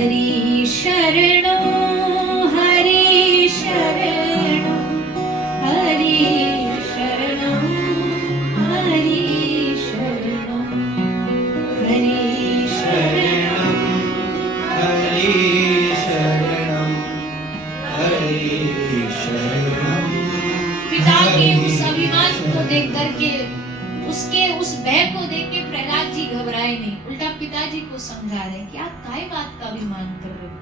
हरि शरणं हरि शरणं हरि शरणं हरि शरणं हरि शरणं हरि शरणं हरि शरणं। पिता के उस अभिमान को देख करके, उसके उस भय को देख के प्रहलाद जी घबराए नहीं, उल्टा पिताजी को समझा रहे कि आप काय बात का अभिमान कर रहे हो।